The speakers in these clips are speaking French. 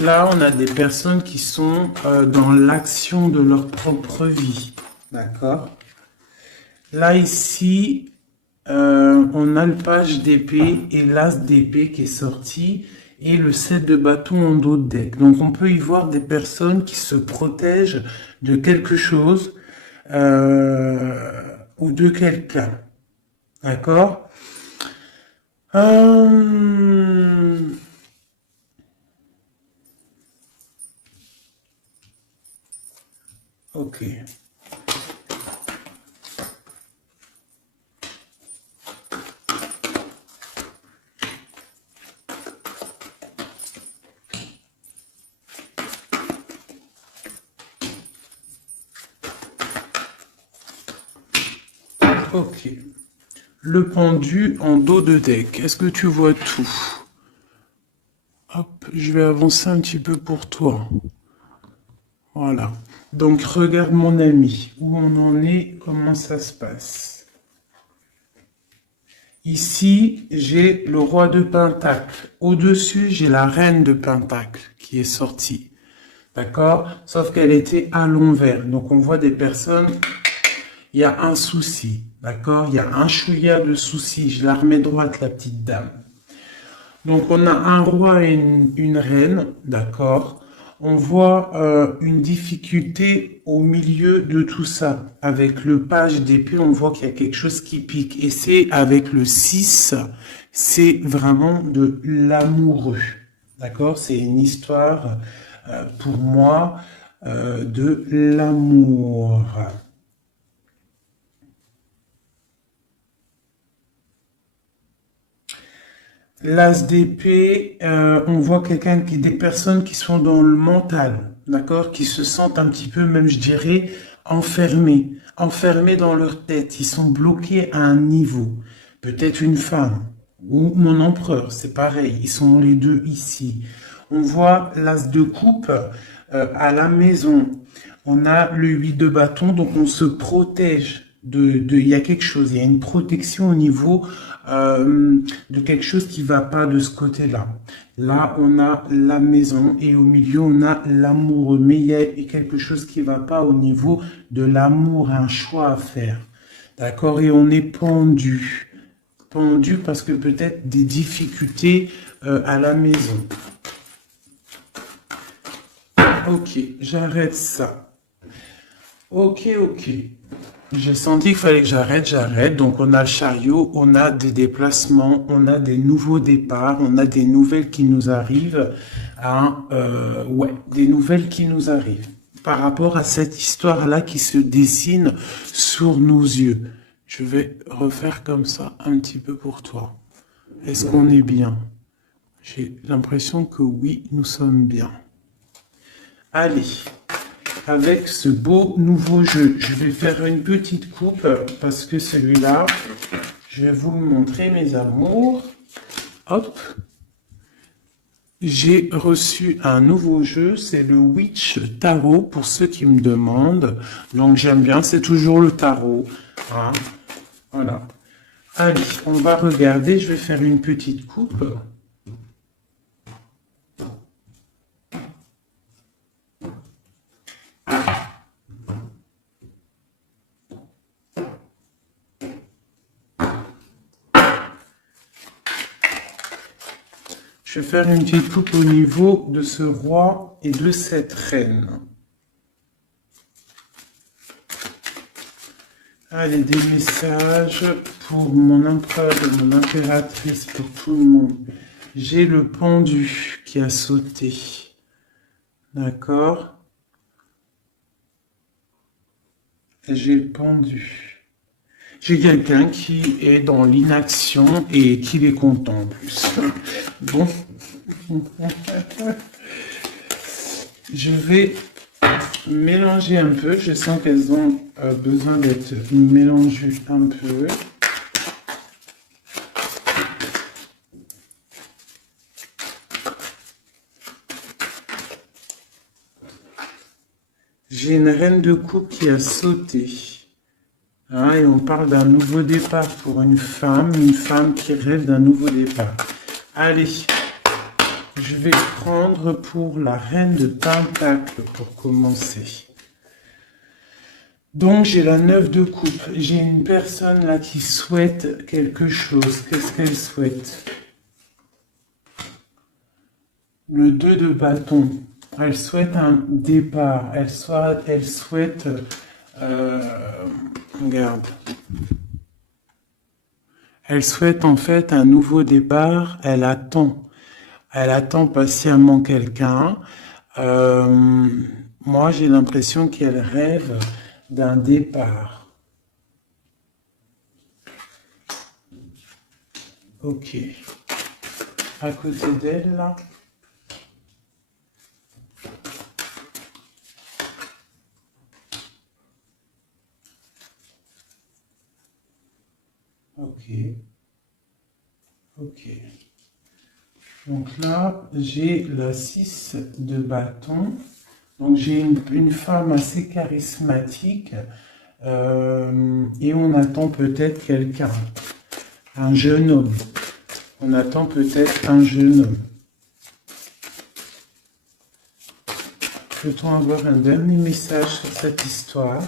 Là, on a des personnes qui sont dans l'action de leur propre vie. D'accord? Là, ici, on a le page d'épée et l'as d'épée qui est sorti et le 7 de bâton en dos de deck. Donc, on peut y voir des personnes qui se protègent de quelque chose ou de quelqu'un. D'accord? Ok. Ok. Le pendu en dos de deck. Est-ce que tu vois tout? Hop, je vais avancer un petit peu pour toi. Voilà. Donc, regarde mon ami, où on en est, comment ça se passe. Ici, j'ai le roi de Pentacle. Au-dessus, j'ai la reine de Pentacle qui est sortie. D'accord? Sauf qu'elle était à l'envers. Donc, on voit des personnes, il y a un souci. D'accord? Il y a un chouïa de souci. Je la remets droite, la petite dame. Donc, on a un roi et une reine. D'accord? On voit une difficulté au milieu de tout ça. Avec le page d'épée, on voit qu'il y a quelque chose qui pique. Et c'est avec le 6, c'est vraiment de l'amoureux. D'accord? C'est une histoire, pour moi, de l'amour. L'as d'épée, on voit des personnes qui sont dans le mental, d'accord, qui se sentent un petit peu, même je dirais, enfermés dans leur tête. Ils sont bloqués à un niveau. Peut-être une femme ou mon empereur, c'est pareil. Ils sont les deux ici. On voit l'as de coupe à la maison. On a le 8 de bâton, donc on se protège il y a quelque chose, il y a une protection au niveau de quelque chose qui va pas de ce côté-là. Là, on a la maison et au milieu, on a l'amoureux. Mais il y a quelque chose qui va pas au niveau de l'amour, un choix à faire. D'accord? Et on est pendu. Pendu parce que peut-être des difficultés à la maison. Ok, j'arrête ça. Ok, ok. J'ai senti qu'il fallait que j'arrête. Donc on a le chariot, on a des déplacements, on a des nouveaux départs, on a des nouvelles qui nous arrivent. Ouais, des nouvelles qui nous arrivent par rapport à cette histoire-là qui se dessine sur nos yeux. Je vais refaire comme ça un petit peu pour toi. Est-ce qu'on est bien? J'ai l'impression que oui, nous sommes bien. Allez. Avec ce beau nouveau jeu, je vais faire une petite coupe parce que celui-là, je vais vous le montrer, mes amours. Hop. J'ai reçu un nouveau jeu, c'est le Witch Tarot pour ceux qui me demandent. Donc j'aime bien, c'est toujours le tarot. Hein. Voilà. Allez, on va regarder, je vais faire une petite coupe. Je vais faire une petite coupe au niveau de ce roi et de cette reine. Allez, des messages pour mon empereur et mon impératrice, pour tout le monde. J'ai le pendu qui a sauté. D'accord? J'ai le pendu. J'ai quelqu'un qui est dans l'inaction et qui est content en plus. Bon. Je vais mélanger un peu. Je sens qu'elles ont besoin d'être mélangées un peu. J'ai une reine de coupe qui a sauté. Hein, et on parle d'un nouveau départ pour une femme qui rêve d'un nouveau départ. Allez, je vais prendre pour la reine de Pentacle pour commencer. Donc, j'ai la 9 de coupe. J'ai une personne là qui souhaite quelque chose. Qu'est-ce qu'elle souhaite? Le 2 de bâton. Elle souhaite un départ. Elle souhaite... regarde. Elle souhaite en fait un nouveau départ. Elle attend patiemment quelqu'un. Moi, j'ai l'impression qu'elle rêve d'un départ. Ok. À côté d'elle, là. Ok. Ok. Donc là, j'ai la 6 de bâton. Donc j'ai une femme assez charismatique et on attend peut-être quelqu'un, un jeune homme. On attend peut-être un jeune homme. Peut-on avoir un dernier message sur cette histoire?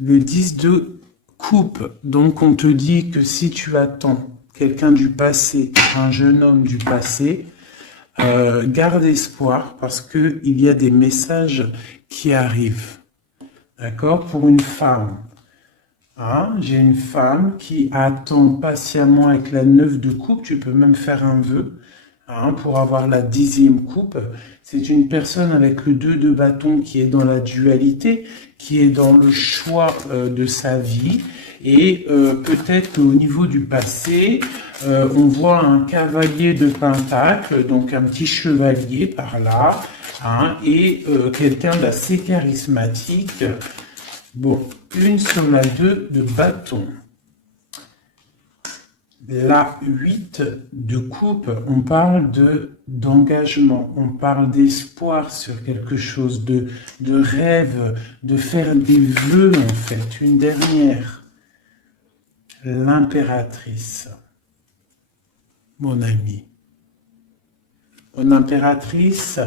Le 10 de coupe. Donc on te dit que si tu attends quelqu'un du passé, un jeune homme du passé, garde espoir parce que il y a des messages qui arrivent. D'accord? Pour une femme. Hein? J'ai une femme qui attend patiemment avec la 9 de coupe. Tu peux même faire un vœu pour avoir la 10e coupe. C'est une personne avec le 2 de bâton qui est dans la dualité, qui est dans le choix de sa vie. Et peut-être au niveau du passé, on voit un cavalier de pentacle, donc un petit chevalier par là, et quelqu'un d'assez charismatique. Bon, une sur la 2 de bâton. La 8 de coupe, on parle d'engagement, on parle d'espoir sur quelque chose, de rêve, de faire des vœux en fait. Une dernière. L'impératrice, mon ami. Mon impératrice,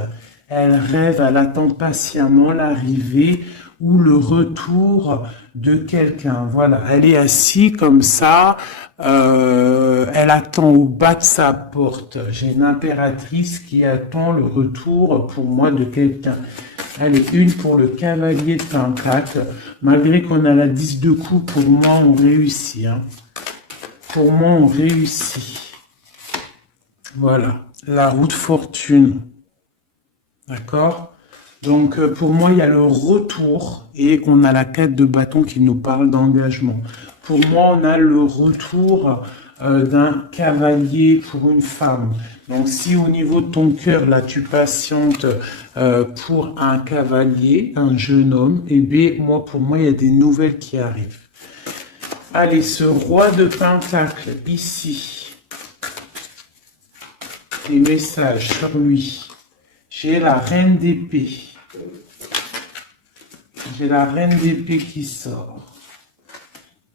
elle rêve, elle attend patiemment l'arrivée ou le retour de quelqu'un. Voilà, elle est assise comme ça, elle attend au bas de sa porte. J'ai une impératrice qui attend le retour pour moi de quelqu'un. Allez, une pour le cavalier de pentacle. Malgré qu'on a la 10 de coupe, pour moi, on réussit. Pour moi, on réussit. Voilà, la roue de fortune. D'accord? Donc, pour moi, il y a le retour et on a la 4 de bâton qui nous parle d'engagement. Pour moi, on a le retour d'un cavalier pour une femme. Donc, si au niveau de ton cœur, là, tu patientes pour un cavalier, un jeune homme, eh bien, pour moi, il y a des nouvelles qui arrivent. Allez, ce roi de pentacle, ici, des messages sur lui. J'ai la reine d'épée. J'ai la reine d'épée qui sort.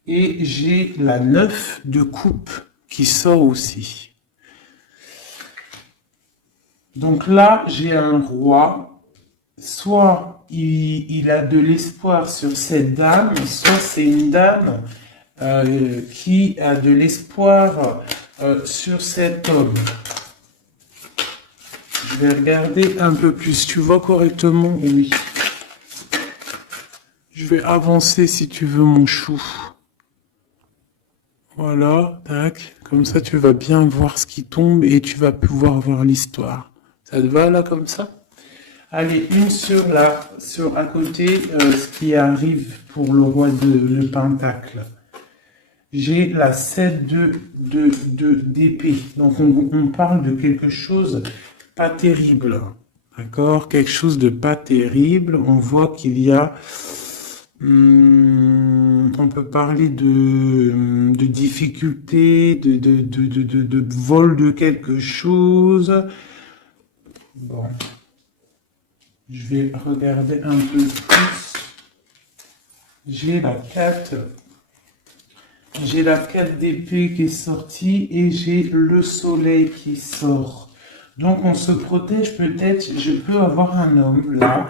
Et j'ai la 9 de coupe qui sort aussi. Donc là, j'ai un roi. Soit il a de l'espoir sur cette dame, soit c'est une dame qui a de l'espoir sur cet homme. Je vais regarder un peu plus. Tu vois correctement? Oui. Je vais avancer si tu veux, mon chou. Voilà, tac. Comme ça, tu vas bien voir ce qui tombe et tu vas pouvoir voir l'histoire. Ça te va là comme ça? Allez, une sur à côté, ce qui arrive pour le roi de pentacle. J'ai la 7 d'épée. Donc, on parle de quelque chose pas terrible. D'accord? Quelque chose de pas terrible. On voit qu'il y a... on peut parler de difficulté, de vol de quelque chose. Bon. Je vais regarder un peu plus. J'ai la 4. J'ai la 4 d'épée qui est sortie et j'ai le soleil qui sort. Donc on se protège peut-être, je peux avoir un homme là,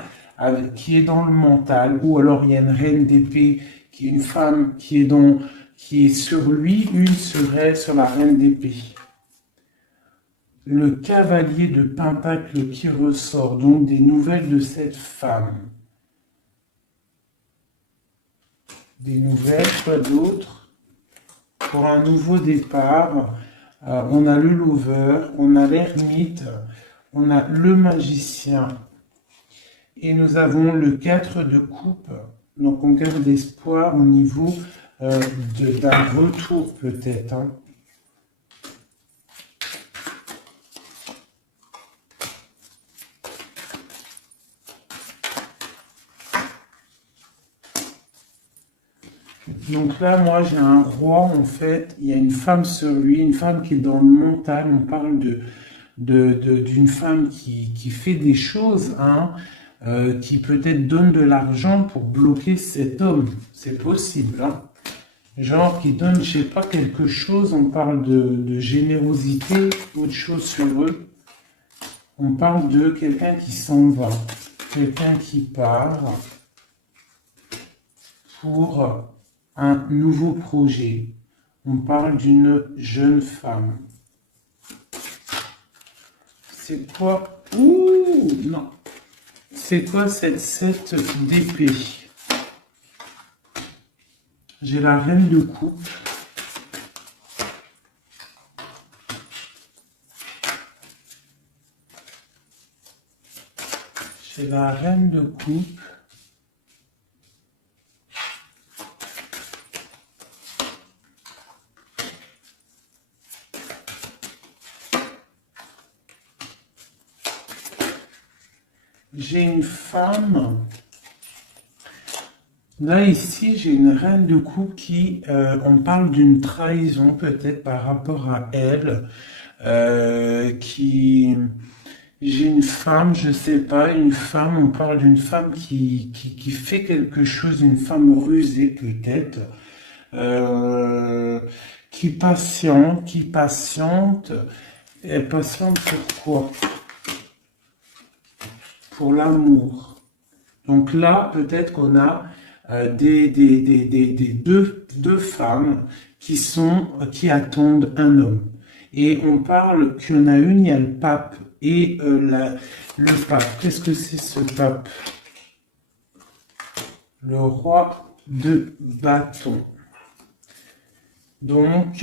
qui est dans le mental, ou alors il y a une reine d'épée, qui est une femme qui est sur lui, une serait sur la reine d'épée. Le cavalier de Pentacle qui ressort, donc des nouvelles de cette femme. Des nouvelles, quoi d'autre? Pour un nouveau départ, on a le lover, on a l'ermite, on a le magicien. Et nous avons le 4 de coupe. Donc on garde espoir au niveau d'un retour peut-être. Hein. Donc là, moi, j'ai un roi, en fait. Il y a une femme sur lui, une femme qui est dans le mental. On parle d'une femme qui fait des choses, hein, qui peut-être donne de l'argent pour bloquer cet homme. C'est possible, hein. Genre qui donne, je sais pas, quelque chose. On parle de générosité, autre chose sur eux. On parle de quelqu'un qui s'en va, quelqu'un qui part pour un nouveau projet. On parle d'une jeune femme. C'est quoi? Ouh, non. C'est quoi cette 7 d'épée? J'ai la reine de coupe. J'ai la reine de coupe. J'ai une femme. Là, ici, j'ai une reine de coupe qui, on parle d'une trahison peut-être par rapport à elle, j'ai une femme, je sais pas, une femme, on parle d'une femme qui fait quelque chose, une femme rusée peut-être, euh, qui patiente, et patiente pour quoi? Pour l'amour. Donc là, peut-être qu'on a deux femmes qui attendent un homme. Et on parle qu'il y en a une, il y a le pape et le pape. Qu'est-ce que c'est ce pape? Le roi de bâton. Donc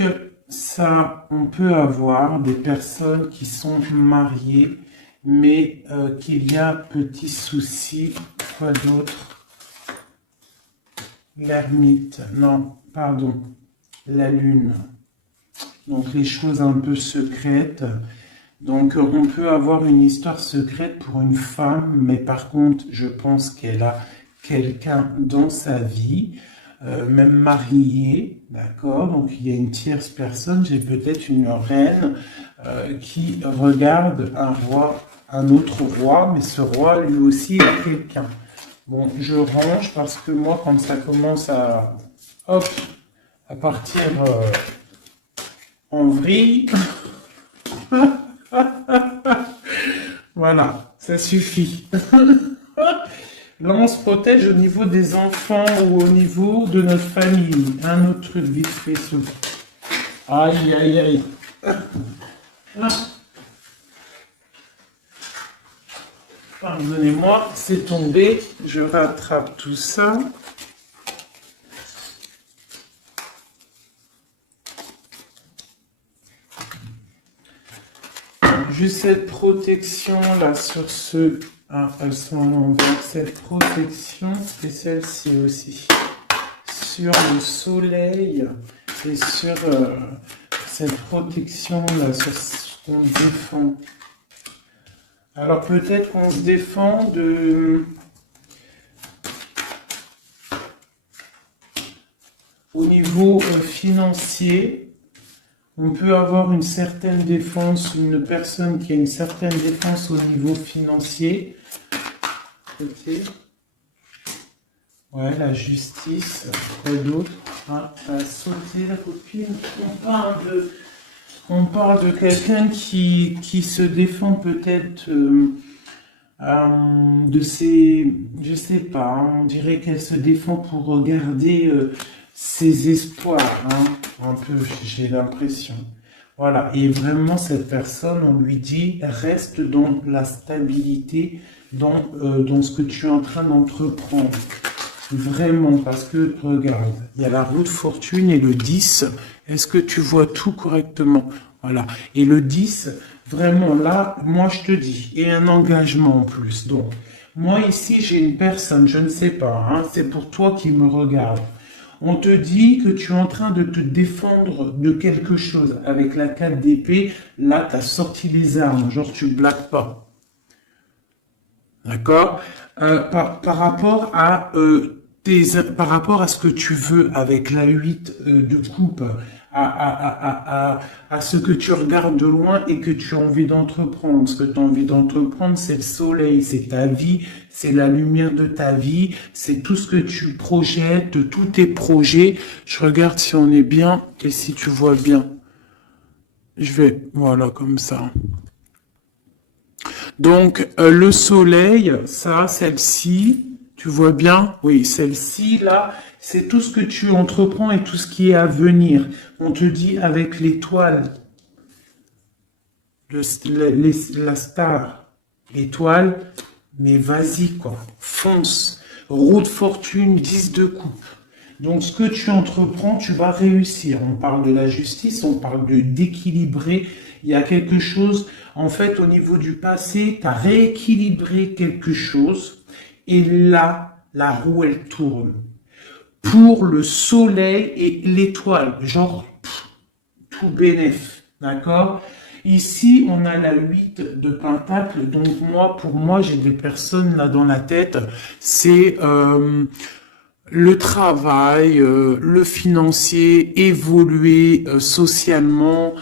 ça, on peut avoir des personnes qui sont mariées, mais qu'il y a petit souci. Quoi d'autre? L'ermite, non, pardon, la lune. Donc les choses un peu secrètes. Donc on peut avoir une histoire secrète pour une femme, mais par contre, je pense qu'elle a quelqu'un dans sa vie, même marié, d'accord? Donc il y a une tierce personne, j'ai peut-être une reine qui regarde un roi, un autre roi, mais ce roi lui aussi a quelqu'un. Bon, je range parce que moi, quand ça commence hop, à partir en vrille, voilà, ça suffit. Là, on se protège au niveau des enfants ou au niveau de notre famille. Un autre truc vite fait. Aïe, aïe, aïe. Pardonnez-moi, c'est tombé. Je rattrape tout ça. Juste cette protection là sur ce... Ah, elles sont à l'envers. Cette protection et celle-ci aussi. Sur le soleil et sur cette protection là, sur ce qu'on défend. Alors peut-être qu'on se défend au niveau financier. On peut avoir une certaine défense, une personne qui a une certaine défense au niveau financier. Ok. Ouais, la justice. Quoi d'autre? Ah, ça a sauté la copine. On parle On parle de quelqu'un qui se défend peut-être de ses... Je sais pas, hein, on dirait qu'elle se défend pour garder ses espoirs, hein, un peu, j'ai l'impression. Voilà, et vraiment cette personne, on lui dit, reste dans la stabilité, dans ce que tu es en train d'entreprendre. Vraiment, parce que, regarde, il y a la roue de fortune et le 10. Est-ce que tu vois tout correctement? Voilà. Et le 10, vraiment là, moi je te dis, et un engagement en plus. Donc, moi ici, j'ai une personne, je ne sais pas, hein, c'est pour toi qui me regarde. On te dit que tu es en train de te défendre de quelque chose. Avec la 4 d'épée, là, tu as sorti les armes, genre tu blagues pas. D'accord? Par rapport à par rapport à ce que tu veux avec la 8 de coupe, à ce que tu regardes de loin et que tu as envie d'entreprendre. Ce que tu as envie d'entreprendre, c'est le soleil, c'est ta vie, c'est la lumière de ta vie, c'est tout ce que tu projettes, tous tes projets. Je regarde si on est bien et si tu vois bien. Je vais, voilà, comme ça. Donc, le soleil, ça, celle-ci, tu vois bien? Oui, celle-ci, là, c'est tout ce que tu entreprends et tout ce qui est à venir. On te dit avec l'étoile, la star, l'étoile, mais vas-y, quoi, fonce. Roue de fortune, 10 de coupe. Donc, ce que tu entreprends, tu vas réussir. On parle de la justice, on parle d'équilibrer. Il y a quelque chose, en fait, au niveau du passé, tu as rééquilibré quelque chose. Et là, la roue, elle tourne. Pour le soleil et l'étoile. Genre, tout bénef. D'accord? Ici, on a la 8 de pentacle. Donc, pour moi, j'ai des personnes là dans la tête. C'est... le travail, le financier, évoluer socialement.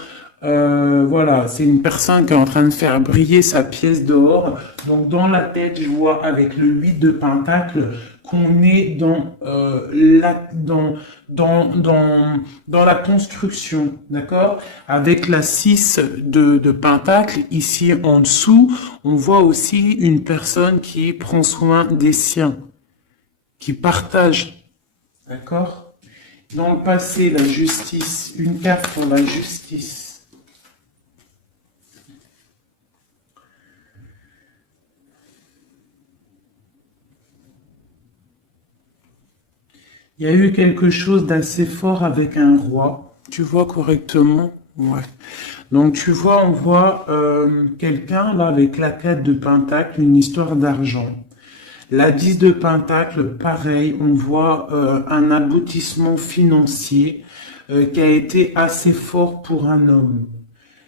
Voilà, c'est une personne qui est en train de faire briller sa pièce d'or. Donc dans la tête, je vois avec le 8 de pentacle qu'on est dans la construction, d'accord? Avec la 6 de pentacle, ici en dessous, on voit aussi une personne qui prend soin des siens, qui partage, d'accord? Dans le passé, la justice, une carte pour la justice. Il y a eu quelque chose d'assez fort avec un roi. Tu vois correctement? Ouais. Donc tu vois, on voit quelqu'un là avec la 4 de pentacle, une histoire d'argent. La 10 de pentacle, pareil, on voit un aboutissement financier qui a été assez fort pour un homme.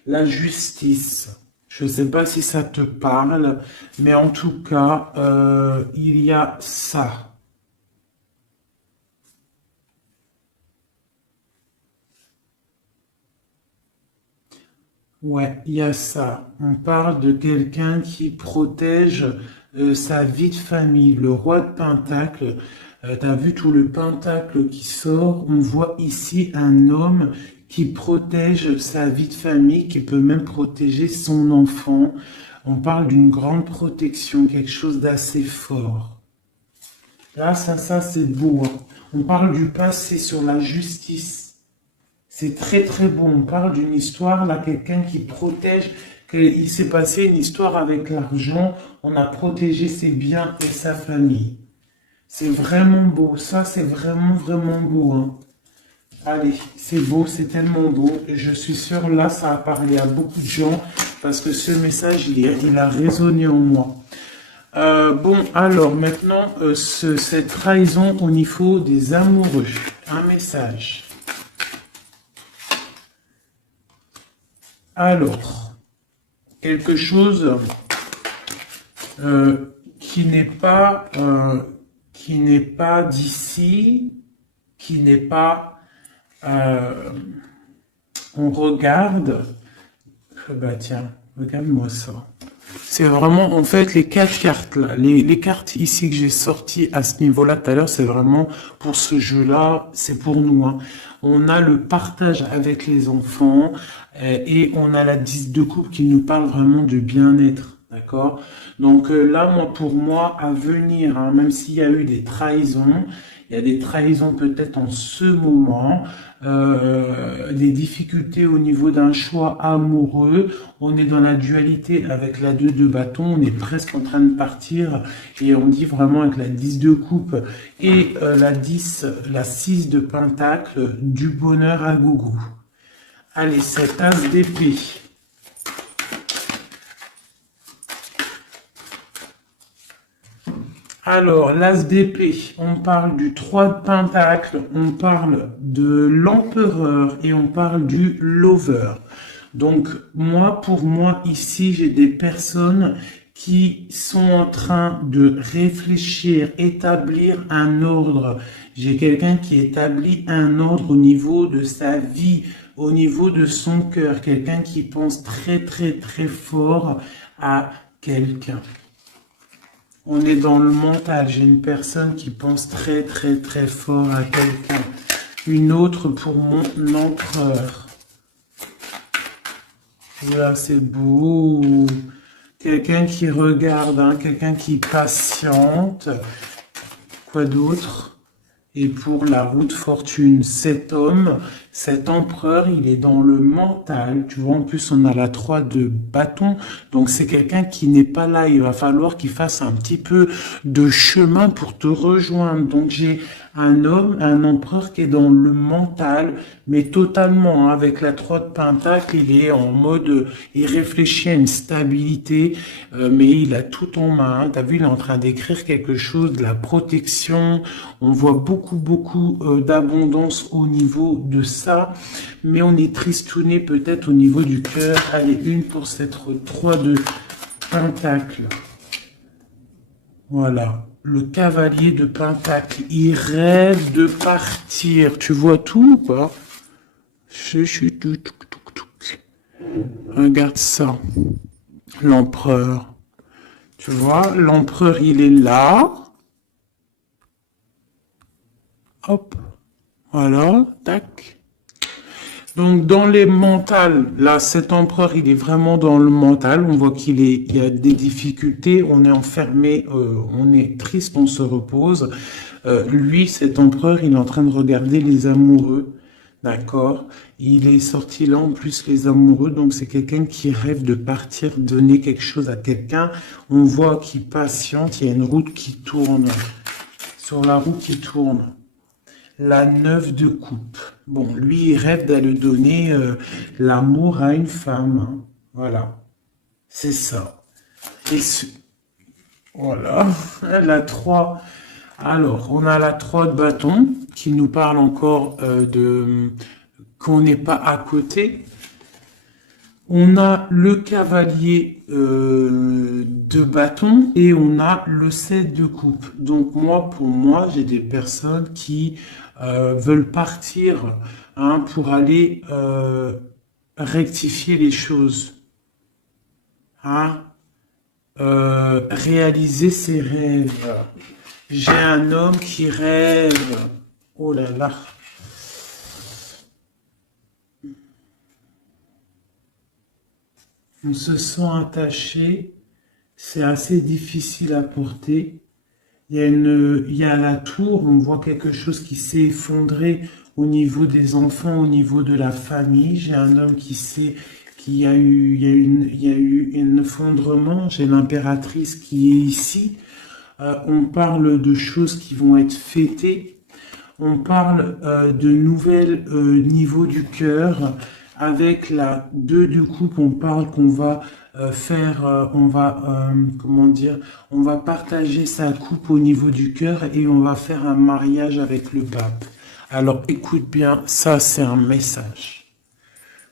La justice, je ne sais pas si ça te parle, mais en tout cas, il y a ça. Ouais, il y a ça. On parle de quelqu'un qui protège sa vie de famille. Le roi de Pentacle, tu as vu tout le Pentacle qui sort. On voit ici un homme qui protège sa vie de famille, qui peut même protéger son enfant. On parle d'une grande protection, quelque chose d'assez fort. Là, ça c'est beau, hein. On parle du passé sur la justice. C'est très très beau. On parle d'une histoire, là, quelqu'un qui protège. Il s'est passé une histoire avec l'argent. On a protégé ses biens et sa famille. C'est vraiment beau. Ça, c'est vraiment vraiment beau, hein. Allez, c'est beau, c'est tellement beau. Et je suis sûr, là, ça a parlé à beaucoup de gens parce que ce message, il a résonné en moi. Bon, alors maintenant, cette trahison au niveau des amoureux. Un message. Alors, quelque chose qui n'est pas d'ici, qui n'est pas... on regarde... Bah tiens, regarde-moi ça. C'est vraiment, en fait, les 4 cartes là, les cartes ici que j'ai sorties à ce niveau-là tout à l'heure, c'est vraiment pour ce jeu-là, c'est pour nous, hein. On a le partage avec les enfants et on a la 10 de coupe qui nous parle vraiment de bien-être. D'accord? Donc là, pour moi, à venir, hein, même s'il y a eu des trahisons, il y a des trahisons peut-être en ce moment, des difficultés au niveau d'un choix amoureux. On est dans la dualité avec la 2 de bâton, on est presque en train de partir et on dit vraiment avec la 10 de coupe et la 6 de pentacle, du bonheur à gogo. Allez, cet as d'épée. Alors, l'as d'épée, on parle du 3 de pentacle, on parle de l'empereur et on parle du lover. Donc, pour moi, ici, j'ai des personnes qui sont en train de réfléchir, établir un ordre. J'ai quelqu'un qui établit un ordre au niveau de sa vie, au niveau de son cœur, quelqu'un qui pense très, très, très fort à quelqu'un. On est dans le mental. J'ai une personne qui pense très, très, très fort à quelqu'un. Une autre pour mon empereur. Là, c'est beau. Quelqu'un qui regarde, hein, quelqu'un qui patiente. Quoi d'autre? Et pour la roue de fortune, cet homme, cet empereur, il est dans le mental. Tu vois, en plus, on a la 3 de bâton. Donc, c'est quelqu'un qui n'est pas là. Il va falloir qu'il fasse un petit peu de chemin pour te rejoindre. Donc, j'ai un homme, un empereur qui est dans le mental, mais totalement, hein, avec la 3 de pentacle, il est en mode, il réfléchit à une stabilité, mais il a tout en main. T'as vu, il est en train d'écrire quelque chose, de la protection. On voit beaucoup d'abondance au niveau de ça, mais on est tristouné peut-être au niveau du cœur. Allez, une pour cette 3 de pentacle. Voilà. Le cavalier de pentacle, il rêve de partir. Tu vois tout ou pas? Regarde ça. L'empereur. Tu vois, l'empereur, il est là. Hop. Voilà. Tac. Donc, dans les mentales, là, cet empereur, il est vraiment dans le mental. On voit il y a des difficultés. On est enfermé, on est triste, on se repose. Lui, cet empereur, il est en train de regarder les amoureux. D'accord? Il est sorti là, en plus, les amoureux. Donc, c'est quelqu'un qui rêve de partir, donner quelque chose à quelqu'un. On voit qu'il patiente. Il y a une route qui tourne. Sur la roue qui tourne. La 9 de coupe. Bon, lui, il rêve d'aller donner l'amour à une femme. Hein. Voilà. C'est ça. Voilà. La 3. Alors, on a la 3 de bâton qui nous parle encore qu'on n'est pas à côté. On a le cavalier de bâton et on a le 7 de coupe. Donc pour moi, j'ai des personnes qui veulent partir, hein, pour aller rectifier les choses, hein, réaliser ses rêves. J'ai un homme qui rêve. Oh là là. On se sent attaché, c'est assez difficile à porter. Il y a la tour, on voit quelque chose qui s'est effondré au niveau des enfants, au niveau de la famille. J'ai un homme il y a eu un effondrement. J'ai l'impératrice qui est ici. On parle de choses qui vont être fêtées. On parle de nouvelles niveaux du cœur. Avec la 2 de coupe, on parle qu'on va on va partager sa coupe au niveau du cœur et on va faire un mariage avec le pape. Alors écoute bien, ça c'est un message.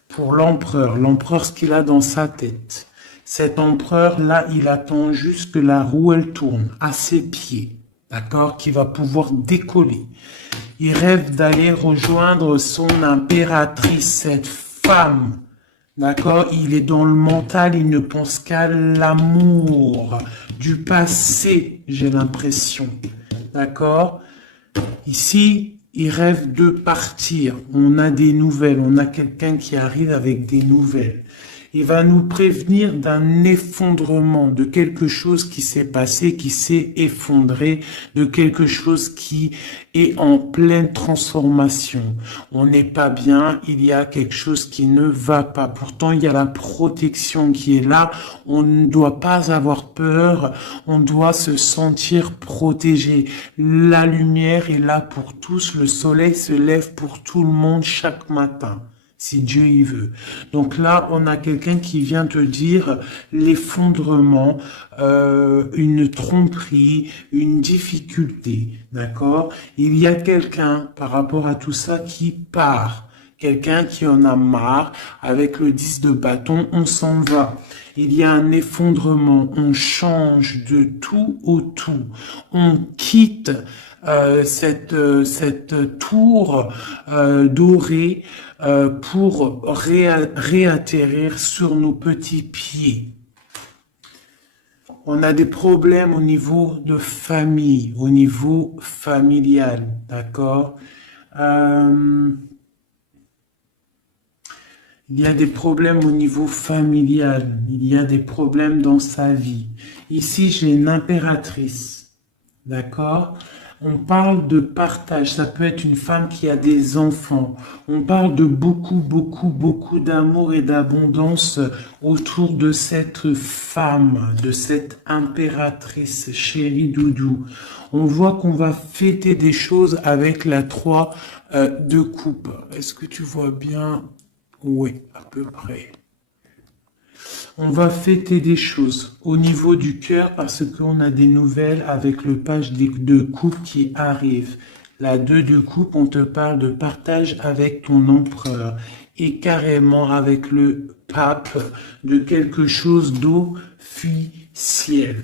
Pour l'empereur, ce qu'il a dans sa tête. Cet empereur-là, il attend juste que la roue, elle tourne à ses pieds. D'accord? Qui va pouvoir décoller. Il rêve d'aller rejoindre son impératrice, cette femme. D'accord? Il est dans le mental, il ne pense qu'à l'amour du passé, j'ai l'impression. D'accord? Ici, il rêve de partir. On a des nouvelles, on a quelqu'un qui arrive avec des nouvelles. Il va nous prévenir d'un effondrement, de quelque chose qui s'est passé, qui s'est effondré, de quelque chose qui est en pleine transformation. On n'est pas bien, il y a quelque chose qui ne va pas. Pourtant, il y a la protection qui est là. On ne doit pas avoir peur, on doit se sentir protégé. La lumière est là pour tous, le soleil se lève pour tout le monde chaque matin, si Dieu y veut. Donc là, on a quelqu'un qui vient te dire l'effondrement, une tromperie, une difficulté, d'accord? Il y a quelqu'un, par rapport à tout ça, qui part. Quelqu'un qui en a marre, avec le 10 de bâton, on s'en va. Il y a un effondrement, on change de tout au tout. On quitte cette tour dorée pour réatterrir sur nos petits pieds. On a des problèmes au niveau de famille, au niveau familial, d'accord? Il y a des problèmes au niveau familial, il y a des problèmes dans sa vie. Ici, j'ai une impératrice, d'accord? On parle de partage, ça peut être une femme qui a des enfants. On parle de beaucoup d'amour et d'abondance autour de cette femme, de cette impératrice, chérie doudou. On voit qu'on va fêter des choses avec la 3 de coupe. Est-ce que tu vois bien? Oui, à peu près. On va fêter des choses au niveau du cœur parce qu'on a des nouvelles avec le page de coupe qui arrive. La 2 de coupe, on te parle de partage avec ton empereur et carrément avec le pape de quelque chose d'officiel.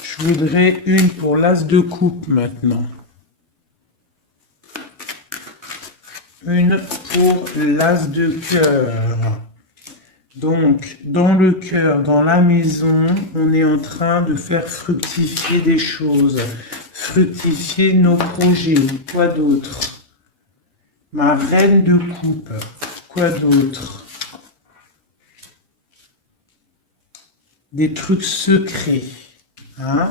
Je voudrais une pour l'as de coupe maintenant. Une pour l'as de cœur. Donc, dans le cœur, dans la maison, on est en train de faire fructifier des choses. Fructifier nos projets. Quoi d'autre? Ma reine de coupe. Quoi d'autre? Des trucs secrets. Hein?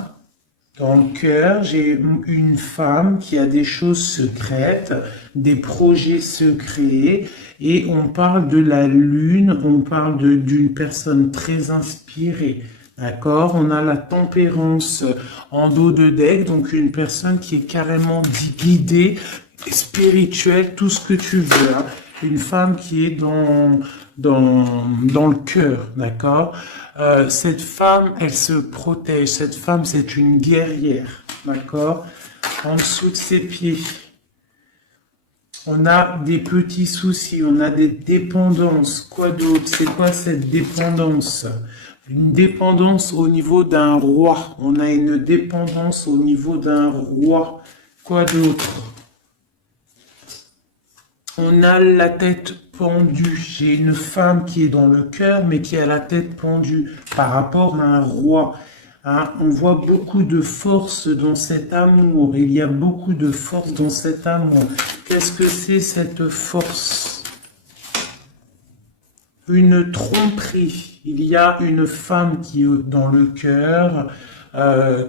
Dans le cœur, j'ai une femme qui a des choses secrètes, des projets secrets, et on parle de la lune, on parle d'une personne très inspirée. D'accord? On a la tempérance en dos de deck, donc une personne qui est carrément guidée, spirituelle, tout ce que tu veux. Hein? Une femme qui est dans le cœur, d'accord? Cette femme, elle se protège. Cette femme, c'est une guerrière, d'accord? En dessous de ses pieds, on a des petits soucis, on a des dépendances. Quoi d'autre? C'est quoi cette dépendance? Une dépendance au niveau d'un roi. On a une dépendance au niveau d'un roi. Quoi d'autre? On a la tête pendue. J'ai une femme qui est dans le cœur, mais qui a la tête pendue par rapport à un roi. Hein, on voit beaucoup de force dans cet amour. Il y a beaucoup de force dans cet amour. Qu'est-ce que c'est cette force? Une tromperie. Il y a une femme qui est dans le cœur, dans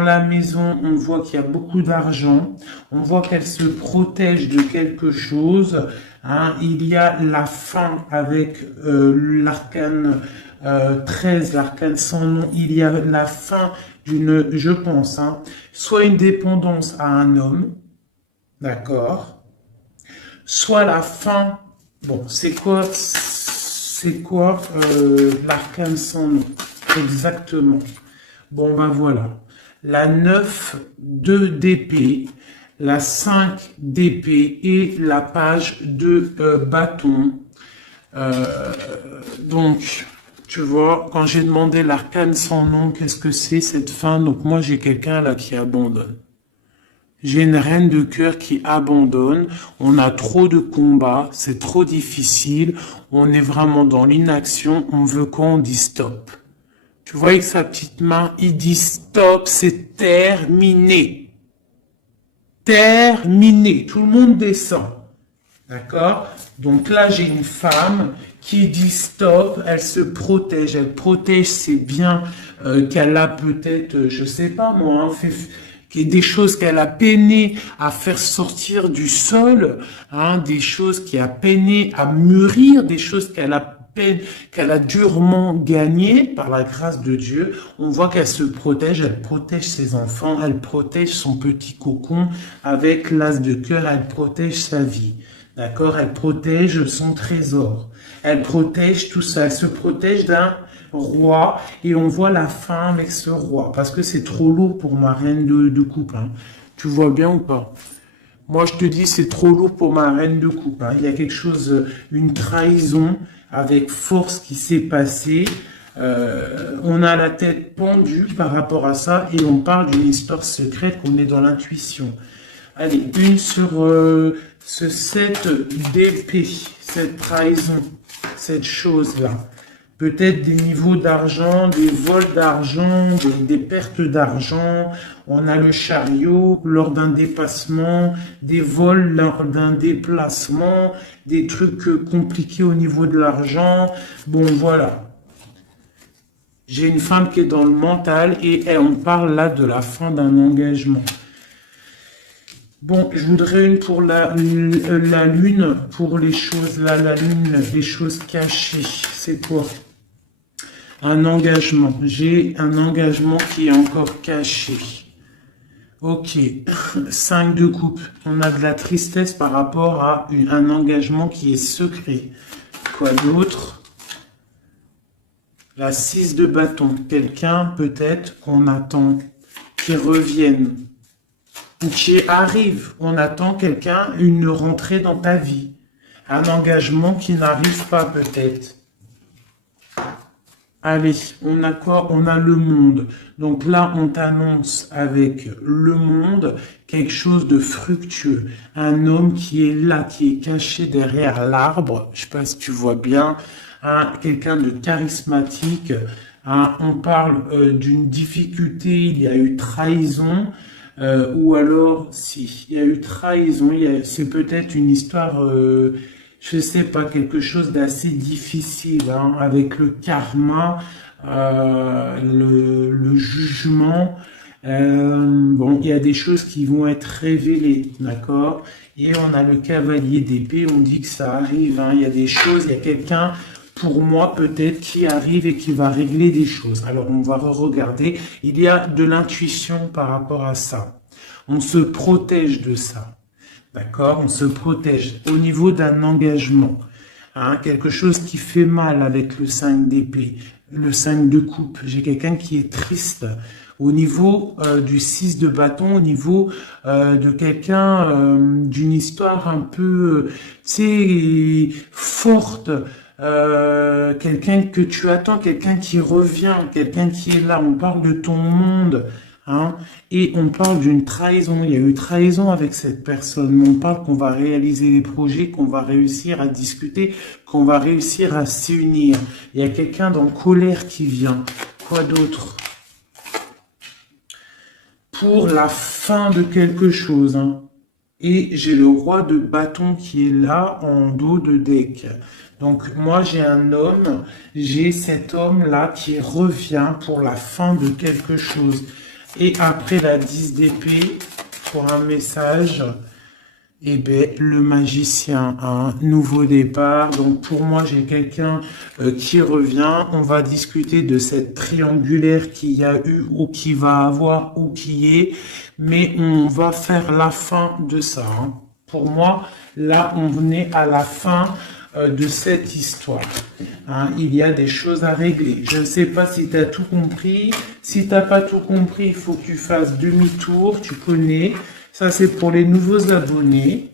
la maison, on voit qu'il y a beaucoup d'argent. On voit qu'elle se protège de quelque chose. Hein. Il y a la fin avec l'arcane 13, l'arcane sans nom. Il y a la fin d'une, je pense, hein, soit une dépendance à un homme, d'accord, soit la fin. Bon, c'est quoi l'arcane sans nom exactement? Bon, ben voilà. La 9 d'épée, la 5 d'épée et la page de bâton. Donc, tu vois, quand j'ai demandé l'arcane sans nom, qu'est-ce que c'est cette fin? Donc moi, j'ai quelqu'un là qui abandonne. J'ai une reine de cœur qui abandonne. On a trop de combats, c'est trop difficile. On est vraiment dans l'inaction. On veut qu'on dise stop. Tu vois, avec sa petite main, il dit stop, c'est terminé. Terminé. Tout le monde descend. D'accord? Donc là, j'ai une femme qui dit stop, elle se protège. Elle protège ses biens qu'elle a peut-être, je sais pas moi, hein, des choses qu'elle a peiné à faire sortir du sol, hein, des choses qui a peiné à mûrir, des choses qu'elle a durement gagné par la grâce de Dieu. On voit qu'elle se protège, elle protège ses enfants, elle protège son petit cocon avec l'as de cœur, elle protège sa vie. D'accord? Elle protège son trésor. Elle protège tout ça. Elle se protège d'un roi et on voit la fin avec ce roi parce que c'est trop lourd pour ma reine de coupe. Hein. Tu vois bien ou pas? Moi, je te dis, c'est trop lourd pour ma reine de coupe. Hein. Il y a quelque chose, une trahison avec force qui s'est passée. On a la tête pendue par rapport à ça et on parle d'une histoire secrète qu'on est dans l'intuition. Allez, une sur ce 7 d'épée, cette trahison, cette chose-là. Peut-être des niveaux d'argent, des vols d'argent, des pertes d'argent. On a le chariot lors d'un dépassement, des vols lors d'un déplacement, des trucs compliqués au niveau de l'argent. Bon, voilà. J'ai une femme qui est dans le mental et on parle là de la fin d'un engagement. Bon, je voudrais une pour la lune, pour les choses là, la lune, les choses cachées. C'est quoi? Un engagement. J'ai un engagement qui est encore caché. Ok. 5 de coupe. On a de la tristesse par rapport à un engagement qui est secret. Quoi d'autre? La 6 de bâton. Quelqu'un peut-être qu'on attend qui revienne. Ou qui arrive. On attend quelqu'un, une rentrée dans ta vie. Un engagement qui n'arrive pas peut-être. Allez, on a quoi? On a le monde. Donc là, on t'annonce avec le monde quelque chose de fructueux. Un homme qui est là, qui est caché derrière l'arbre. Je sais pas si tu vois bien. Hein, quelqu'un de charismatique. Hein, on parle d'une difficulté. Il y a eu trahison. Ou alors, si, il y a eu trahison. C'est peut-être une histoire... je sais pas, quelque chose d'assez difficile, hein, avec le karma, le jugement. Bon, il y a des choses qui vont être révélées, d'accord? Et on a le cavalier d'épée, on dit que ça arrive, hein, il y a des choses, il y a quelqu'un, pour moi peut-être, qui arrive et qui va régler des choses. Alors on va regarder, il y a de l'intuition par rapport à ça. On se protège de ça. D'accord? On se protège au niveau d'un engagement. Hein, quelque chose qui fait mal avec le 5 d'épée, le 5 de coupe. J'ai quelqu'un qui est triste. Au niveau du 6 de bâton, au niveau de quelqu'un, d'une histoire un peu, tu sais, forte. Quelqu'un que tu attends, quelqu'un qui revient, quelqu'un qui est là. On parle de ton monde. Hein, et on parle d'une trahison, il y a eu trahison avec cette personne, on parle qu'on va réaliser des projets, qu'on va réussir à discuter, qu'on va réussir à s'unir. Il y a quelqu'un dans colère qui vient. Quoi d'autre? Pour la fin de quelque chose. Hein. Et j'ai le roi de bâton qui est là en dos de deck. Donc moi j'ai un homme, j'ai cet homme-là qui revient pour la fin de quelque chose. Et après la 10 d'épée, pour un message, eh ben, le magicien, un nouveau départ. Donc pour moi, j'ai quelqu'un qui revient. On va discuter de cette triangulaire qu'il y a eu ou qui va avoir ou qui est. Mais on va faire la fin de ça. Hein. Pour moi, là, on est à la fin de cette histoire. Hein, il y a des choses à régler. Je ne sais pas si tu as tout compris. Si tu n'as pas tout compris, il faut que tu fasses demi-tour. Tu connais. Ça, c'est pour les nouveaux abonnés.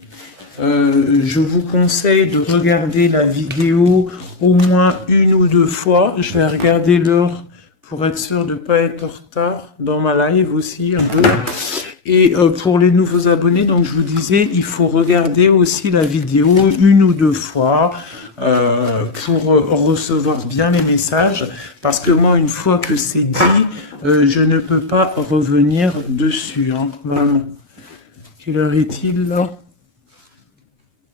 Je vous conseille de regarder la vidéo au moins 1 ou 2 fois. Je vais regarder l'heure pour être sûr de ne pas être en retard dans ma live aussi un peu. Et pour les nouveaux abonnés, donc je vous disais, il faut regarder aussi la vidéo 1 ou 2 fois. pour recevoir bien les messages, parce que moi, une fois que c'est dit, je ne peux pas revenir dessus, hein, vraiment. Quelle heure est-il là?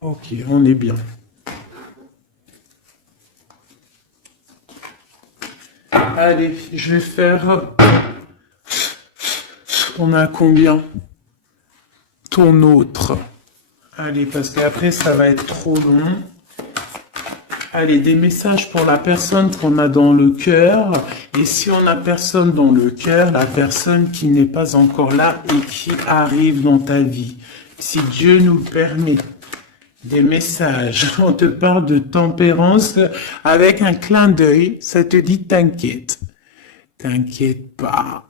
Ok, on est bien. Allez, je vais faire... On a combien? Ton autre. Allez, parce qu'après, ça va être trop long. Allez, des messages pour la personne qu'on a dans le cœur. Et si on n'a personne dans le cœur, la personne qui n'est pas encore là et qui arrive dans ta vie. Si Dieu nous permet des messages, on te parle de tempérance avec un clin d'œil, ça te dit t'inquiète. T'inquiète pas.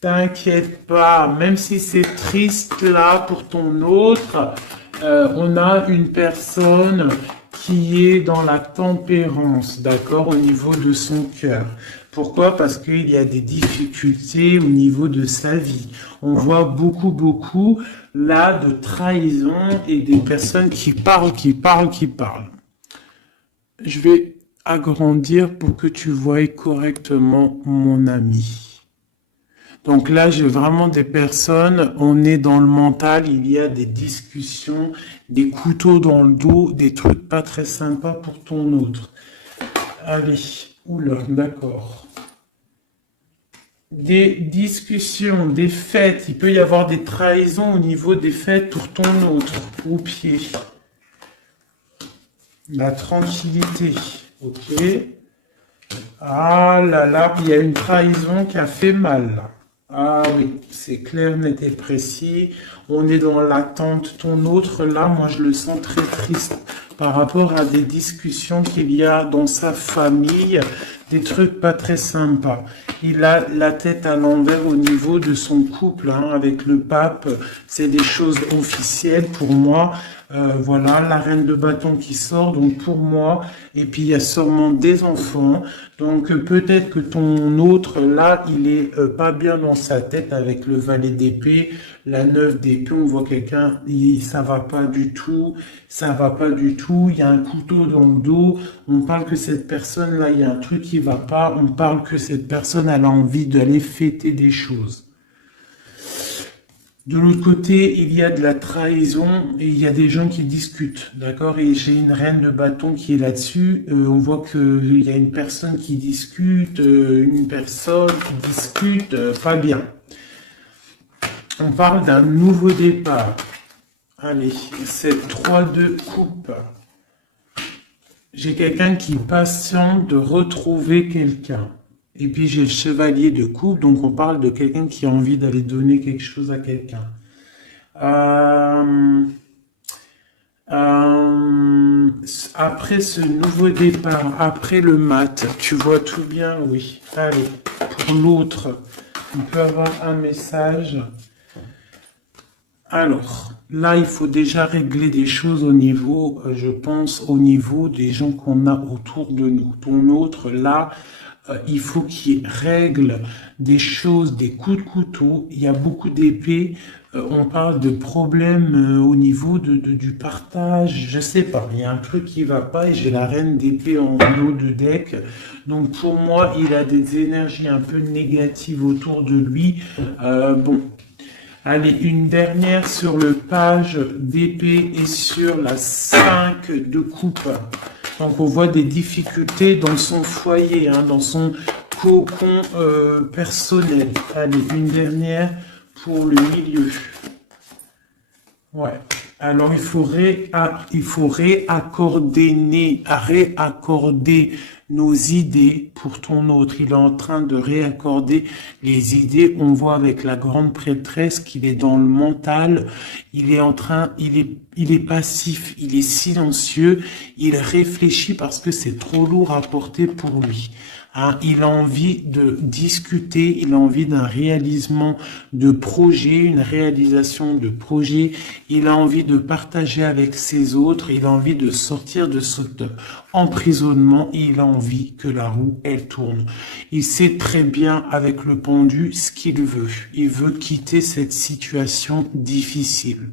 T'inquiète pas, même si c'est triste là pour ton autre, on a une personne qui est dans la tempérance, d'accord, au niveau de son cœur. Pourquoi? Parce qu'il y a des difficultés au niveau de sa vie. On voit beaucoup là de trahison et des personnes qui parlent. Je vais agrandir pour que tu voies correctement mon ami. Donc là, j'ai vraiment des personnes, on est dans le mental, il y a des discussions, des couteaux dans le dos, des trucs pas très sympas pour ton autre. Allez, oula, d'accord. Des discussions, des fêtes, il peut y avoir des trahisons au niveau des fêtes pour ton autre, au pied. La tranquillité, ok. Ah là là, il y a une trahison qui a fait mal là. Ah oui, c'est clair, net et précis. On est dans l'attente. Ton autre, là, moi, je le sens très triste par rapport à des discussions qu'il y a dans sa famille, des trucs pas très sympas. Il a la tête à l'envers au niveau de son couple, hein, avec le pape. C'est des choses officielles pour moi. Voilà, la reine de bâton qui sort, donc pour moi, et puis il y a sûrement des enfants, donc peut-être que ton autre, là, il est pas bien dans sa tête avec le valet d'épée, la 9 d'épée, on voit quelqu'un, ça va pas du tout, il y a un couteau dans le dos, on parle que cette personne-là, il y a un truc qui va pas, on parle que cette personne, elle a envie d'aller fêter des choses. De l'autre côté, il y a de la trahison et il y a des gens qui discutent, d'accord? Et j'ai une reine de bâton qui est là-dessus. On voit qu'il y a une personne qui discute, pas bien. On parle d'un nouveau départ. Allez, c'est 3 de coupe. J'ai quelqu'un qui patiente de retrouver quelqu'un. Et puis j'ai le chevalier de coupe, donc on parle de quelqu'un qui a envie d'aller donner quelque chose à quelqu'un. Après ce nouveau départ, après le mat, tu vois tout bien, oui. Allez, pour l'autre, on peut avoir un message. Alors, là, il faut déjà régler des choses au niveau, je pense, au niveau des gens qu'on a autour de nous. Ton autre, là, il faut qu'il règle des choses, des coups de couteau. Il y a beaucoup d'épées. On parle de problèmes au niveau du partage. Je sais pas. Il y a un truc qui va pas et j'ai la reine d'épée en haut de deck. Donc pour moi, il a des énergies un peu négatives autour de lui. Bon. Allez, une dernière sur le page d'épée et sur la 5 de coupe. Donc on voit des difficultés dans son foyer, hein, dans son cocon personnel. Allez, une dernière pour le milieu. Ouais. Alors il faut réaccorder nos idées pour ton autre. Il est en train de réaccorder les idées. On voit avec la grande prêtresse qu'il est dans le mental. Il est passif, il est silencieux. Il réfléchit parce que c'est trop lourd à porter pour lui. Hein, il a envie de discuter, il a envie d'un réalisation de projet, une réalisation de projet, il a envie de partager avec ses autres, il a envie de sortir de cet emprisonnement, il a envie que la roue, elle tourne. Il sait très bien avec le pendu ce qu'il veut. Il veut quitter cette situation difficile.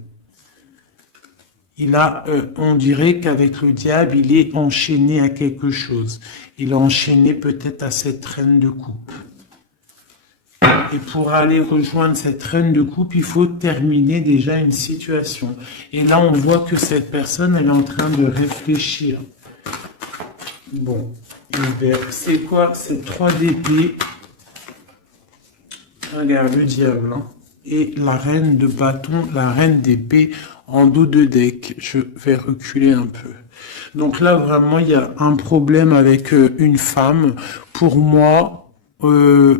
On dirait qu'avec le diable, il est enchaîné à quelque chose. Il est enchaîné peut-être à cette reine de coupe. Et pour aller rejoindre cette reine de coupe, il faut terminer déjà une situation. Et là, on voit que cette personne, elle est en train de réfléchir. Bon, c'est quoi? C'est 3 d'épée. Regarde le diable, hein. Et la reine de bâton, la reine d'épée en dos de deck. Je vais reculer un peu. Donc là, vraiment, il y a un problème avec une femme. Pour moi,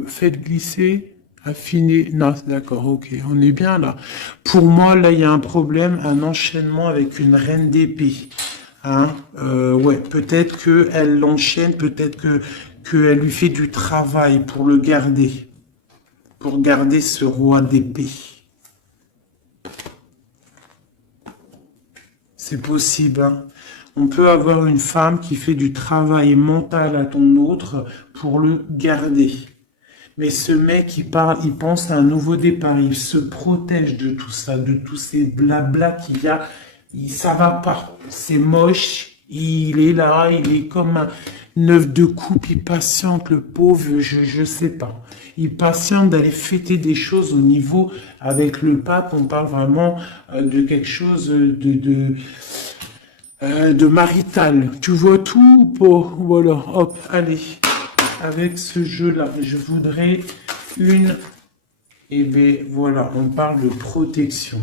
faites glisser, affiner. Non, d'accord, ok, on est bien là. Pour moi, là, il y a un problème, un enchaînement avec une reine d'épée. Hein, ouais, peut-être qu'elle l'enchaîne, peut-être qu'elle lui fait du travail pour le garder. Pour garder ce roi d'épée. C'est possible, hein. On peut avoir une femme qui fait du travail mental à ton autre pour le garder. Mais ce mec, il pense à un nouveau départ. Il se protège de tout ça, de tous ces blabla qu'il y a. Ça va pas. C'est moche. Il est là, il est comme un neuf de coupe. Il patiente, le pauvre, je sais pas. Il patiente d'aller fêter des choses au niveau avec le pape. On parle vraiment de quelque chose de marital. Tu vois tout? Voilà, hop, allez. Avec ce jeu-là, je voudrais une... Eh bien, voilà, on parle de protection.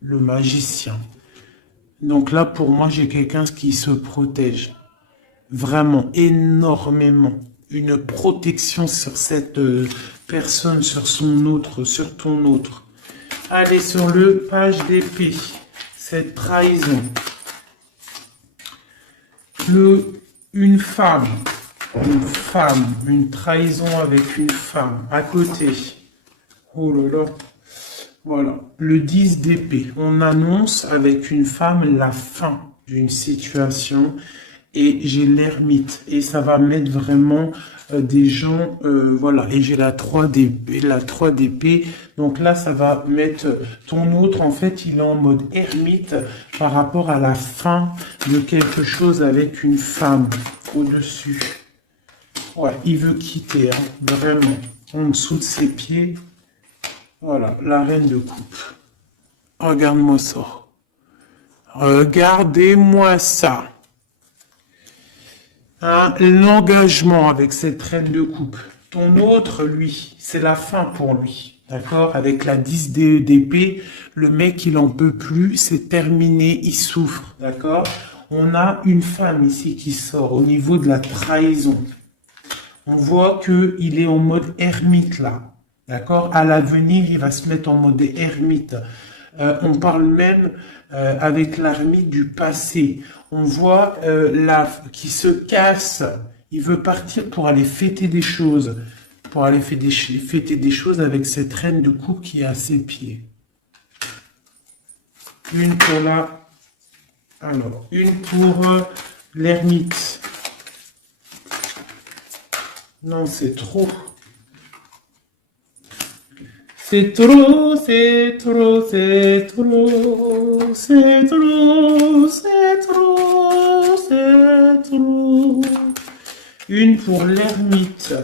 Le magicien. Donc là, pour moi, j'ai quelqu'un qui se protège. Vraiment, énormément. Une protection sur cette personne, sur son autre, sur ton autre. Allez, sur le page d'épée. Cette trahison. Une femme, une trahison avec une femme à côté. Oh là là. Voilà, le 10 d'épée. On annonce avec une femme la fin d'une situation et j'ai l'ermite. Et ça va mettre vraiment des gens, voilà. Et j'ai la 3 d'épée. Donc là, ça va mettre ton autre, en fait, il est en mode ermite par rapport à la fin de quelque chose avec une femme au-dessus. Ouais, il veut quitter, hein, vraiment. En dessous de ses pieds. Voilà, la reine de coupe. Regarde-moi ça. Regardez-moi ça. Hein, l'engagement avec cette reine de coupe. Ton autre, lui, c'est la fin pour lui. D'accord? Avec la 10 d'épée, le mec, il en peut plus, c'est terminé, il souffre. D'accord? On a une femme ici qui sort au niveau de la trahison. On voit qu'il est en mode ermite là. D'accord? À l'avenir, il va se mettre en mode ermite. On parle même avec l'ermite du passé. On voit qui se casse. Il veut partir pour aller fêter des choses. Pour aller fêter des choses avec cette reine de coupe qui est à ses pieds. Une pour la... Alors, une pour l'ermite. Non, c'est trop. C'est trop, c'est trop, c'est trop, c'est trop, c'est trop, c'est trop. Une pour l'ermite.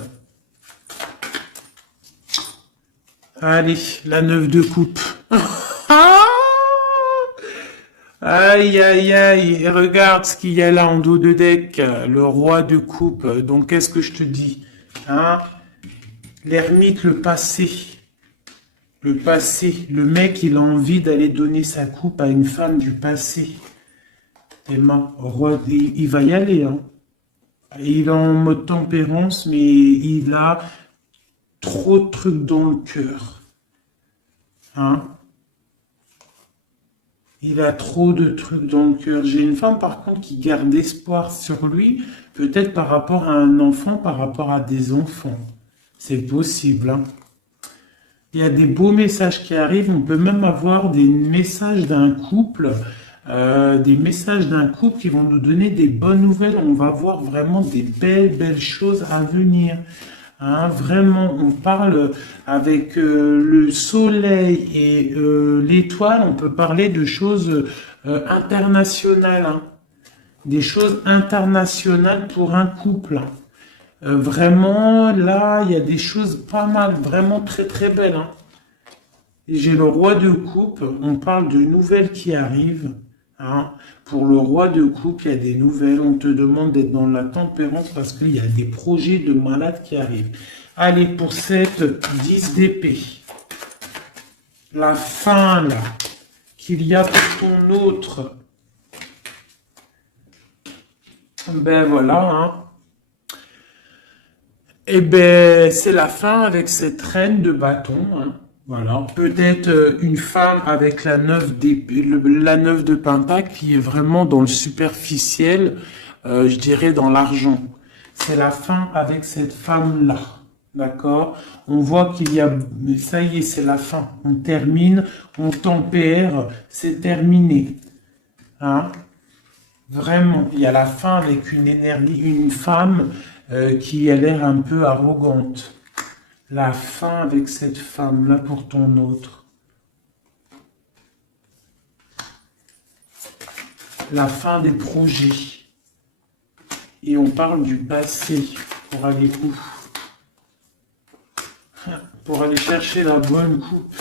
Allez, la 9 de coupe. Aïe, aïe, aïe. Regarde ce qu'il y a là en dos de deck. Le roi de coupe. Donc, qu'est-ce que je te dis? Hein? L'ermite, le passé. Le passé, le mec, il a envie d'aller donner sa coupe à une femme du passé. Emma, roi, il va y aller, hein. Il est en mode tempérance, mais il a trop de trucs dans le cœur. Hein? Il a trop de trucs dans le cœur. J'ai une femme, par contre, qui garde espoir sur lui, peut-être par rapport à un enfant, par rapport à des enfants. C'est possible, hein. Il y a des beaux messages qui arrivent. On peut même avoir des messages d'un couple, qui vont nous donner des bonnes nouvelles. On va voir vraiment des belles choses à venir. Hein, vraiment, on parle avec le soleil et l'étoile. On peut parler de choses internationales, hein. Des choses internationales pour un couple, hein. Vraiment, là, il y a des choses pas mal, vraiment très très belles, hein. Et j'ai le roi de coupe, on parle de nouvelles qui arrivent, hein. Pour le roi de coupe, il y a des nouvelles, on te demande d'être dans la tempérance parce qu'il y a des projets de malades qui arrivent. Allez, pour cette 10 d'épée, la fin là, qu'il y a pour ton autre, ben voilà, hein. Et ben c'est la fin avec cette reine de bâton, hein. Voilà, peut-être une femme avec la 9 la 9 de pentacle qui est vraiment dans le superficiel, je dirais dans l'argent. C'est la fin avec cette femme-là, d'accord? On voit qu'il y a, ça y est, c'est la fin. On termine, on tempère, c'est terminé, hein? Vraiment, il y a la fin avec une énergie, une femme qui a l'air un peu arrogante. La fin avec cette femme-là pour ton autre. La fin des projets. Et on parle du passé. Pour aller où? Pour aller chercher la bonne coupe.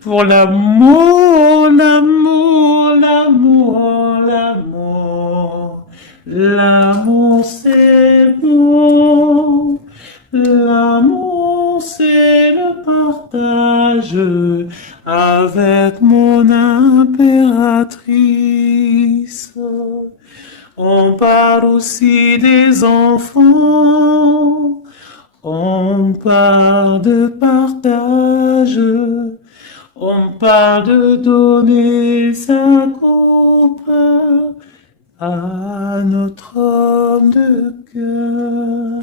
Pour l'amour, l'amour, l'amour, l'amour. L'amour c'est bon, l'amour c'est le partage avec mon impératrice. On parle aussi des enfants, on parle de partage, on parle de donner sa coupe à notre homme de cœur.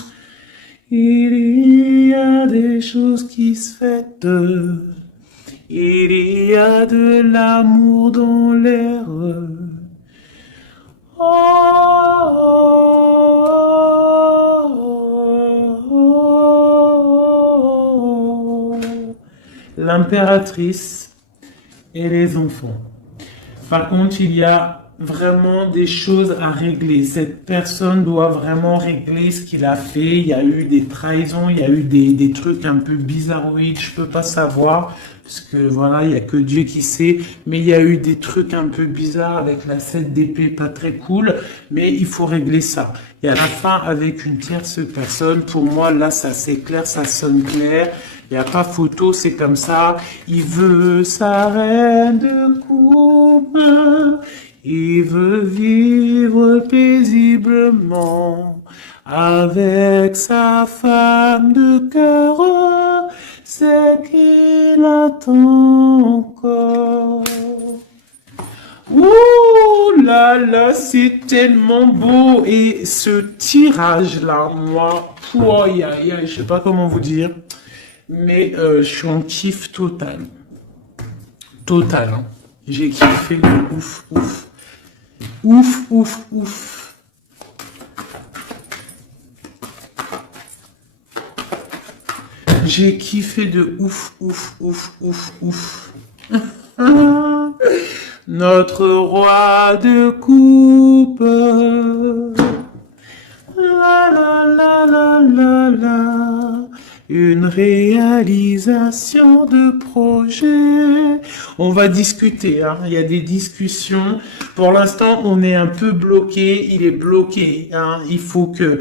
Il y a des choses qui se fêtent, il y a de l'amour dans l'air. Oh, oh, oh, oh. L'impératrice et les enfants. Par contre, il y a vraiment des choses à régler. Cette personne doit vraiment régler ce qu'il a fait. Il y a eu des trahisons, il y a eu des trucs un peu bizarroïdes, je peux pas savoir, parce que voilà, il y a que Dieu qui sait, mais il y a eu des trucs un peu bizarres avec la 7 d'épée, pas très cool, mais il faut régler ça. Et à la fin, avec une tierce personne, pour moi, là, ça c'est clair, ça sonne clair. Il n'y a pas photo, c'est comme ça. Il veut sa reine de coupe. Il veut vivre paisiblement avec sa femme de cœur. C'est qu'il attend encore. Ouh là là, c'est tellement beau. Et ce tirage-là, moi, je sais pas comment vous dire. Mais je suis en kiff total. Total, hein. J'ai kiffé de ouf, ouf. Ouf, ouf, ouf. J'ai kiffé de ouf, ouf, ouf, ouf, ouf. Notre roi de coupe. La la la la la la. Une réalisation de projet. On va discuter, hein. Il y a des discussions. Pour l'instant, on est un peu bloqué. Il est bloqué, hein. Il faut que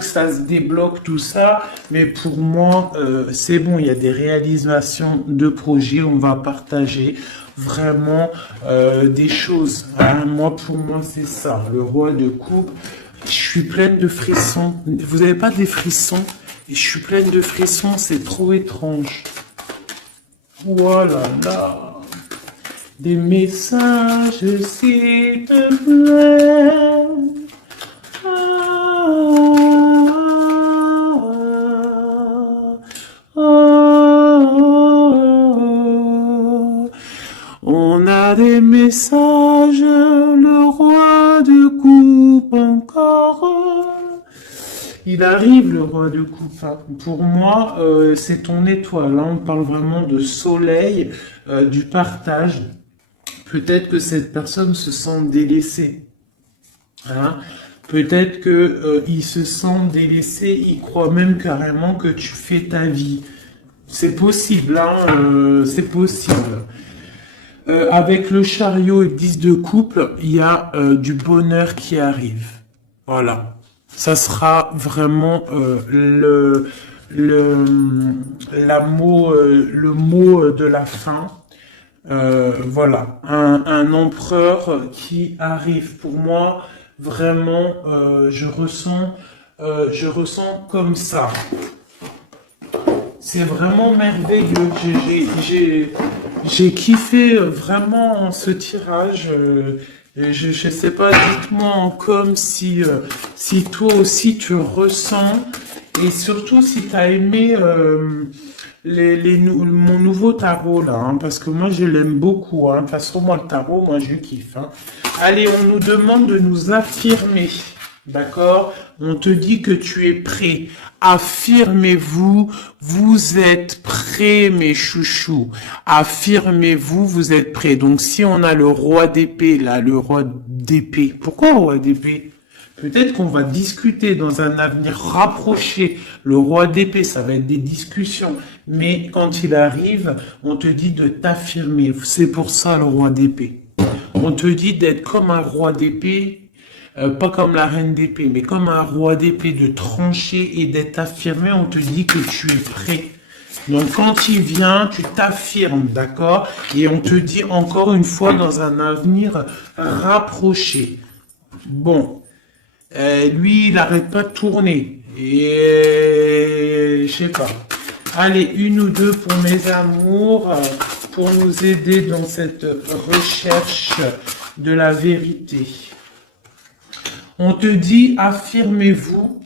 ça se débloque tout ça. Mais pour moi, c'est bon. Il y a des réalisations de projet. On va partager vraiment des choses, hein. Moi, pour moi, c'est ça. Le roi de coupe. Je suis pleine de frissons. Vous n'avez pas des frissons? Et je suis pleine de frissons, c'est trop étrange. Voilà, là. Des messages, s'il te plaît. On a des messages, le roi de coupe encore. Il arrive le roi de coupe, hein. Pour moi, c'est ton étoile. Là, on parle vraiment de soleil, du partage. Peut-être que cette personne se sent délaissée. Hein. Peut-être que il se sent délaissé, il croit même carrément que tu fais ta vie. C'est possible, hein, c'est possible. Avec le chariot et 10 de couple, il y a du bonheur qui arrive. Voilà. Ça sera vraiment le, le mot de la fin. Voilà. Un empereur qui arrive. Pour moi, vraiment, je ressens comme ça. C'est vraiment merveilleux. J'ai kiffé vraiment ce tirage. Je sais pas, dites-moi comme si toi aussi tu ressens et surtout si tu as aimé mon nouveau tarot là, hein, parce que moi je l'aime beaucoup. Hein. De toute façon, moi le tarot, moi je kiffe. Hein. Allez, on nous demande de nous affirmer. D'accord? On te dit que tu es prêt. Affirmez-vous, vous êtes prêts, mes chouchous. Affirmez-vous, vous êtes prêts. Donc, si on a le roi d'épée, là, le roi d'épée. Pourquoi roi d'épée? Peut-être qu'on va discuter dans un avenir rapproché. Le roi d'épée, ça va être des discussions. Mais quand il arrive, on te dit de t'affirmer. C'est pour ça le roi d'épée. On te dit d'être comme un roi d'épée. Pas comme la reine d'épée, mais comme un roi d'épée, de trancher et d'être affirmé, on te dit que tu es prêt. Donc quand il vient, tu t'affirmes, d'accord? Et on te dit encore une fois dans un avenir rapproché. Bon, lui, il n'arrête pas de tourner. Et je sais pas. Allez, une ou deux pour mes amours, pour nous aider dans cette recherche de la vérité. On te dit, affirmez-vous,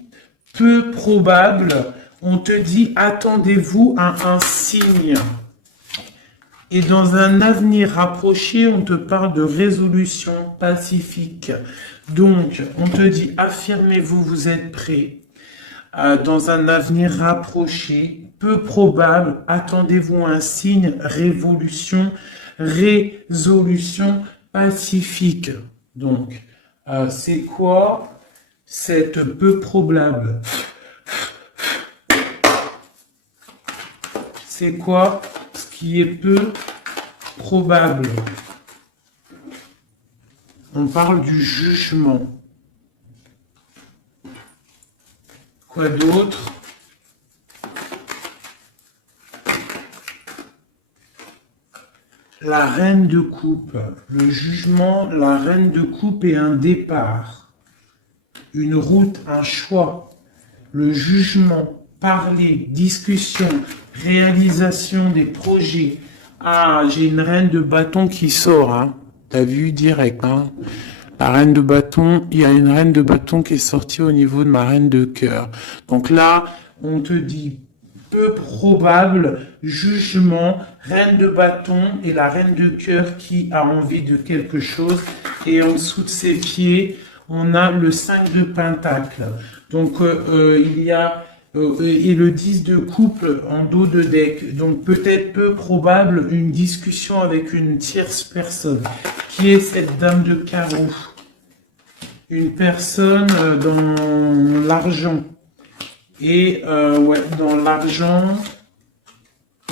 peu probable. On te dit, attendez-vous à un signe. Et dans un avenir rapproché, on te parle de résolution pacifique. Donc, on te dit, affirmez-vous, vous êtes prêts. Dans un avenir rapproché, peu probable, attendez-vous à un signe, résolution pacifique. Donc, c'est quoi cette peu probable? C'est quoi ce qui est peu probable? On parle du jugement. Quoi d'autre? La reine de coupe, le jugement, la reine de coupe et un départ, une route, un choix, le jugement, parler, discussion, réalisation des projets. Ah, j'ai une reine de bâton qui sort, hein. T'as vu direct, hein. La reine de bâton, il y a une reine de bâton qui est sortie au niveau de ma reine de cœur. Donc là, on te dit peu probable, jugement, reine de bâton et la reine de cœur qui a envie de quelque chose. Et en dessous de ses pieds, on a le 5 de pentacle. Donc il y a et le 10 de couple en dos de deck. Donc peut-être peu probable une discussion avec une tierce personne. Qui est cette dame de carreau? Une personne dans l'argent. Et ouais, dans l'argent.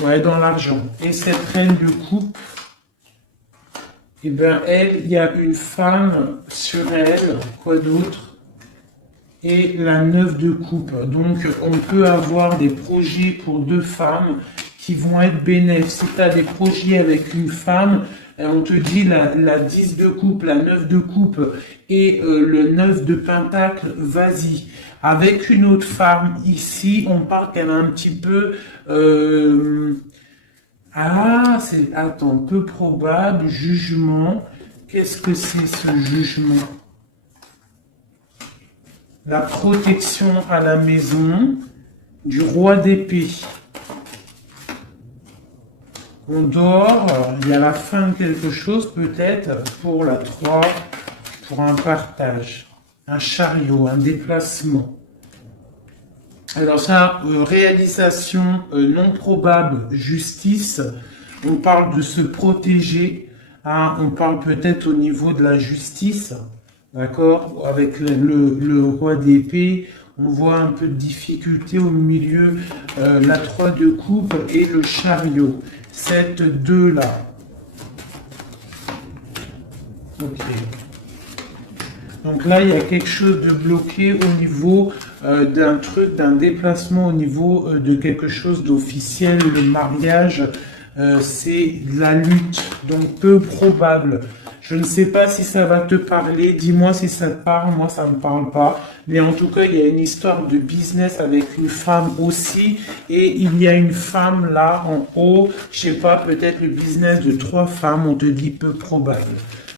Ouais, dans l'argent. Et cette reine de coupe, eh bien, elle, il y a une femme sur elle. Quoi d'autre? Et la 9 de coupe. Donc, on peut avoir des projets pour deux femmes qui vont être bénéfiques. Si tu as des projets avec une femme, on te dit la 10 de coupe, la 9 de coupe et le 9 de pentacle, vas-y. Avec une autre femme, ici, on parle qu'elle a un petit peu... Ah, c'est... Attends, peu probable, jugement. Qu'est-ce que c'est ce jugement? La protection à la maison du roi d'épée. On dort, il y a la fin de quelque chose peut-être pour la 3, pour un partage, un chariot, un déplacement. Alors ça, réalisation non probable, justice, on parle de se protéger, hein, on parle peut-être au niveau de la justice, d'accord, avec le roi d'épée, on voit un peu de difficulté au milieu, la 3 de coupe et le chariot, cette deux-là. Ok. Donc là, il y a quelque chose de bloqué au niveau d'un truc, d'un déplacement, au niveau de quelque chose d'officiel. Le mariage, c'est la lutte, donc peu probable. Je ne sais pas si ça va te parler. Dis-moi si ça te parle. Moi, ça ne me parle pas. Mais en tout cas, il y a une histoire de business avec une femme aussi. Et il y a une femme là en haut. Je sais pas, peut-être le business de 3 femmes. On te dit peu probable.